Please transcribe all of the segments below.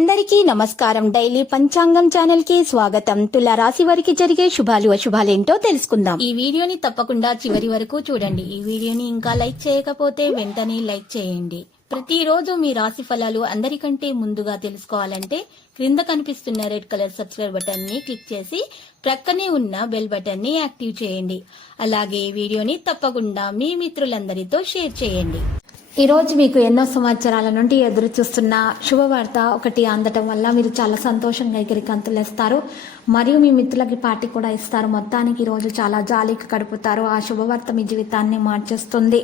అందరికీ నమస్కారం. డైలీ పంచాంగం ఛానల్కి స్వాగతం. తుల రాశి వారికి జరిగే శుభాలు అశుభాలేంటో తెలుసుకుందాం. ఈ వీడియోని తప్పకుండా చివరి వరకు చూడండి. ఈ వీడియోని ఇంకా లైక్ చేయకపోతే వెంటనే లైక్ చేయండి. ప్రతిరోజు మీ రాశి ఫలాలు అందరికంటే ముందుగా తెలుసుకోవాలంటే క్రింద కనిపిస్తున్న రెడ్ కలర్ సబ్స్క్రైబ్ బటన్ని క్లిక్ చేసి ప్రక్కనే ఉన్న బెల్ బటన్ని యాక్టివ్ చేయండి. అలాగే వీడియోని తప్పకుండా మీ మిత్రులందరితో షేర్ చేయండి. ఈ రోజు మీకు ఎన్నో సంవత్సరాల నుండి ఎదురు చూస్తున్న శుభవార్త ఒకటి అందటం వల్ల మీరు చాలా సంతోషంగా ఎగిరి కంతులేస్తారు మరియు మీ మిత్రులకి పార్టీ కూడా ఇస్తారు. మొత్తానికి ఈ రోజు చాలా జాలీకి గడుపుతారు ఆ శుభవార్త మీ జీవితాన్ని మార్చేస్తుంది.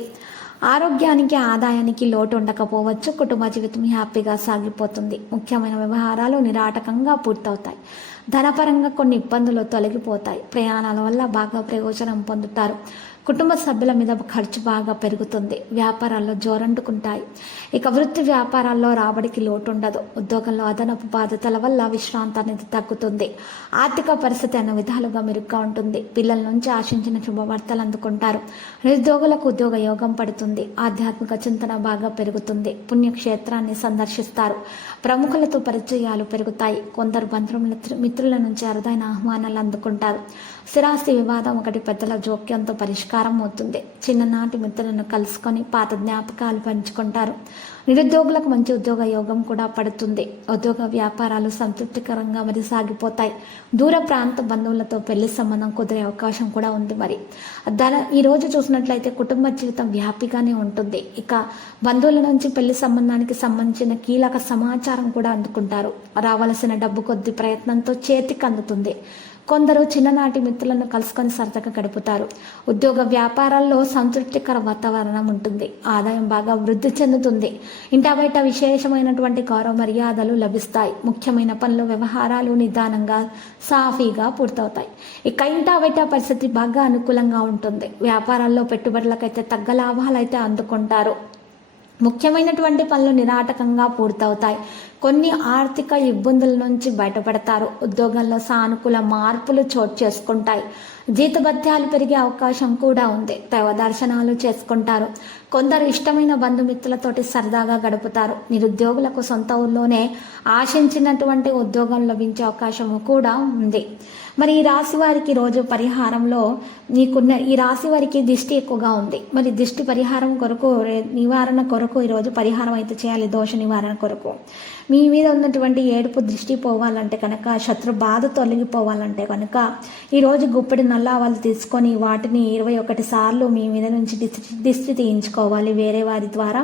ఆరోగ్యానికి ఆదాయానికి లోటు ఉండకపోవచ్చు కుటుంబ జీవితం హ్యాపీగా సాగిపోతుంది. ముఖ్యమైన వ్యవహారాలు నిరాటకంగా పూర్తవుతాయి. ధనపరంగా కొన్ని ఇబ్బందులు తొలగిపోతాయి. ప్రయాణాల వల్ల బాగా ప్రయోజనం పొందుతారు. కుటుంబ సభ్యుల మీద ఖర్చు బాగా పెరుగుతుంది. వ్యాపారాల్లో జోరండుకుంటాయి. ఇక వృత్తి వ్యాపారాల్లో రాబడికి లోటు ఉండదు ఉద్యోగంలో అదనపు బాధ్యతల వల్ల విశ్రాంతి అనేది తగ్గుతుంది. ఆర్థిక పరిస్థితి అన్న విధాలుగా మెరుగ్గా ఉంటుంది. పిల్లల నుంచి ఆశించిన శుభవార్తలు అందుకుంటారు. నిరుద్యోగులకు ఉద్యోగ యోగం పడుతుంది. ఆధ్యాత్మిక చింతన బాగా పెరుగుతుంది. పుణ్యక్షేత్రాన్ని సందర్శిస్తారు. ప్రముఖులతో పరిచయాలు పెరుగుతాయి. కొందరు బంధువుల మిత్రుల నుంచి అరుదైన ఆహ్వానాలు అందుకుంటారు. స్థిరాస్తి వివాదం ఒకటి పెద్దల జోక్యంతో పరిష్కారం అవుతుంది. చిన్ననాటి మిత్రులను కలుసుకొని పాత జ్ఞాపకాలు పంచుకుంటారు. నిరుద్యోగులకు మంచి ఉద్యోగ యోగం కూడా పడుతుంది. ఉద్యోగ వ్యాపారాలు సంతృప్తికరంగా మరి సాగిపోతాయి దూర ప్రాంత బంధువులతో పెళ్ళి సంబంధం కుదిరే అవకాశం కూడా ఉంది మరి. ధన ఈ రోజు చూసినట్లయితే కుటుంబ జీవితం వ్యాపిగానే ఉంటుంది. ఇక బంధువుల నుంచి పెళ్ళి సంబంధానికి సంబంధించిన కీలక సమాచారం కూడా అందుకుంటారు. రావలసిన డబ్బు కొద్ది ప్రయత్నంతో చేతికి అందుతుంది. కొందరు చిన్ననాటి మిత్రులను కలుసుకొని సరదాగా గడుపుతారు. ఉద్యోగ వ్యాపారాల్లో సంతృప్తికర వాతావరణం ఉంటుంది. ఆదాయం బాగా వృద్ధి చెందుతుంది. ఇంటా బయట విశేషమైనటువంటి గౌరవ మర్యాదలు లభిస్తాయి. ముఖ్యమైన పనులు వ్యవహారాలు నిదానంగా సాఫీగా పూర్తవుతాయి. ఇక ఇంటా బయట పరిస్థితి బాగా అనుకూలంగా ఉంటుంది. వ్యాపారాల్లో పెట్టుబడులకైతే తగ్గ లాభాలు అయితే అందుకుంటారు. ముఖ్యమైనటువంటి పనులు నిరాటకంగా పూర్తవుతాయి. కొన్ని ఆర్థిక ఇబ్బందుల నుంచి బయటపడతారు. ఉద్యోగంలో సానుకూల మార్పులు చోటు చేసుకుంటాయి. జీతభత్యాలు పెరిగే అవకాశం కూడా ఉంది. దైవ దర్శనాలు చేసుకుంటారు. కొందరు ఇష్టమైన బంధుమిత్రులతోటి సరదాగా గడుపుతారు. నిరుద్యోగులకు సొంత ఊళ్ళోనే ఆశించినటువంటి ఉద్యోగం లభించే అవకాశం కూడా ఉంది. మరి ఈ రాశి వారికి రోజు పరిహారంలో నీకున్న ఈ రాశి వారికి దిష్టి ఎక్కువగా ఉంది. మరి దిష్టి పరిహారం కొరకు నివారణ కొరకు ఈరోజు పరిహారం అయితే చేయాలి. దోష నివారణ కొరకు. మీ మీద ఉన్నటువంటి ఏడుపు దృష్టి పోవాలంటే కనుక శత్రు బాధ తొలగిపోవాలంటే కనుక ఈరోజు గుప్పెడు నల్లావాలు తీసుకొని వాటిని ఇరవై ఒకటి సార్లు మీ మీద నుంచి దిష్టి దిష్టి తీయించుకోవాలి వేరే వారి ద్వారా.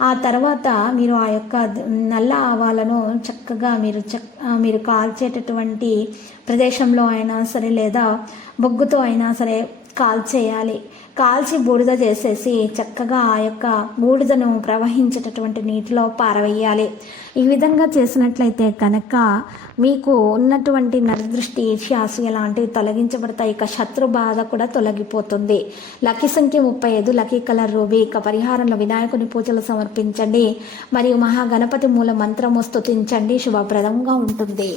ఆ తర్వాత మీరు ఆ యొక్క నల్ల ఆవాలను చక్కగా మీరు చక్ మీరు కాల్చేటటువంటి ప్రదేశంలో అయినా సరే లేదా బొగ్గుతో అయినా సరే కాల్చేయాలి కాల్చి బూడిద చేసేసి చక్కగా ఆ యొక్క బూడిదను ప్రవహించేటటువంటి నీటిలో పారవేయాలి. ఈ విధంగా చేసినట్లయితే కనుక మీకు ఉన్నటువంటి నరదృష్టి ఈర్ష్యాసు లాంటివి తొలగించబడతాయి. ఇక శత్రు బాధ కూడా తొలగిపోతుంది. లక్కీ సంఖ్య ముప్పై ఐదు లక్కీ కలర్ రూబీ. ఇక పరిహారంలో వినాయకుని పూజలు సమర్పించండి. మరియు మహాగణపతి మూల మంత్రము స్థుతించండి శుభప్రదంగా ఉంటుంది.